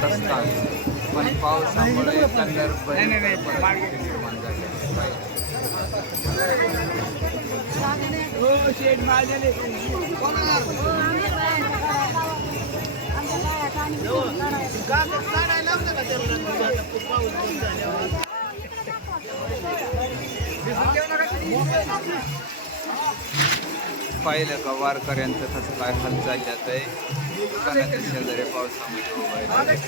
प्रस्ताव आहे. पण पावसामुळे परिस्थिती निर्माण झाली. पाहिलं. का वारकऱ्यांचं कसं काय हालचाल जात आहे? दुकानाच्या शेजारी पावसामध्ये उभं हो पाहिलं.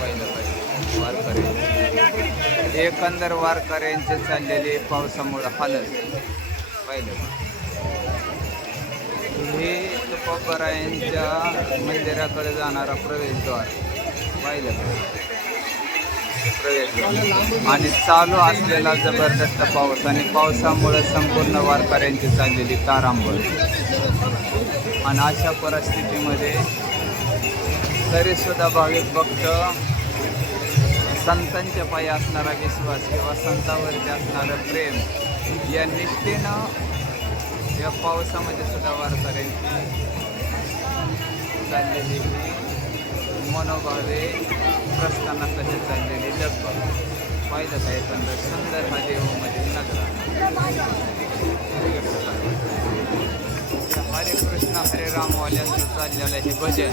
पाहिलं पाहिजे वारकऱ्यांची. एकंदर वारकऱ्यांचे चाललेले पावसामुळं हालत. पाहिलं हे तुकोबरायांच्या मंदिराकडे जाणारा प्रवेशद्वार. पाहिलं आणि चालू असलेला जबरदस्त पाऊस आणि पावसामुळे संपूर्ण वारकऱ्यांची चाललेली तारांबळ. आणि अशा परिस्थितीमध्ये तरीसुद्धा भाविक भक्त संतांच्या पायी असणारा विश्वास किंवा संतावरती असणारं प्रेम या निष्ठेनं या पावसामध्ये सुद्धा वारकऱ्यांची चाललेली मनोभावे मनोभावे तसेच चाललेली लगबग पाहिलं का एकंदर सुंदर हा देवामध्ये नगरा? हरे कृष्ण हरे रामवाल्यांचं चाललेलं हे भजन.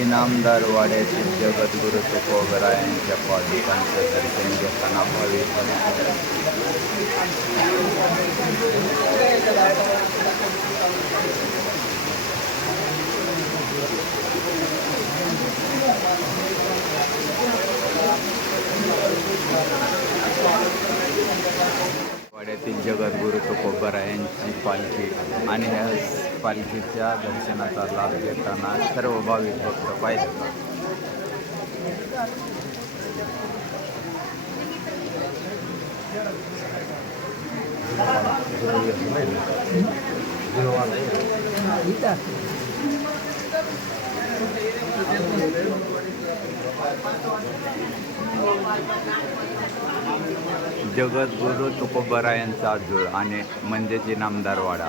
इनामदार वाड्याचे जगद्गुरु तुकोबरा यांच्या पादुकांचं दर्शन घेताना भाविक जगद्गुरु यांची पालखी आणि ह्या पालखीच्या दर्शनाचा लाभ घेताना सर्व भाविक भक्त पाहिजे. जगद्गुरु तुकोबरायांचा आजूळ आणि म्हणजेच इनामदारवाडा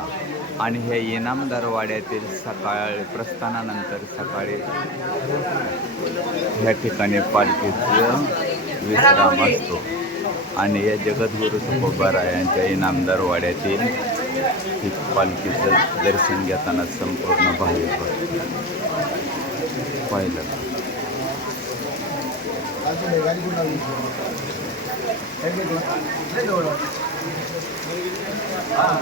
आणि हे इनामदारवाड्यातील सकाळ प्रस्थानानंतर सकाळी ह्या ठिकाणी पालखीचं विश्राम असतो. आणि या जगद्गुरु तुकोबरायांच्या इनामदारवाड्यातील ही पालखीचं दर्शन घेताना संपूर्ण भाविक पाहिलं. Ah,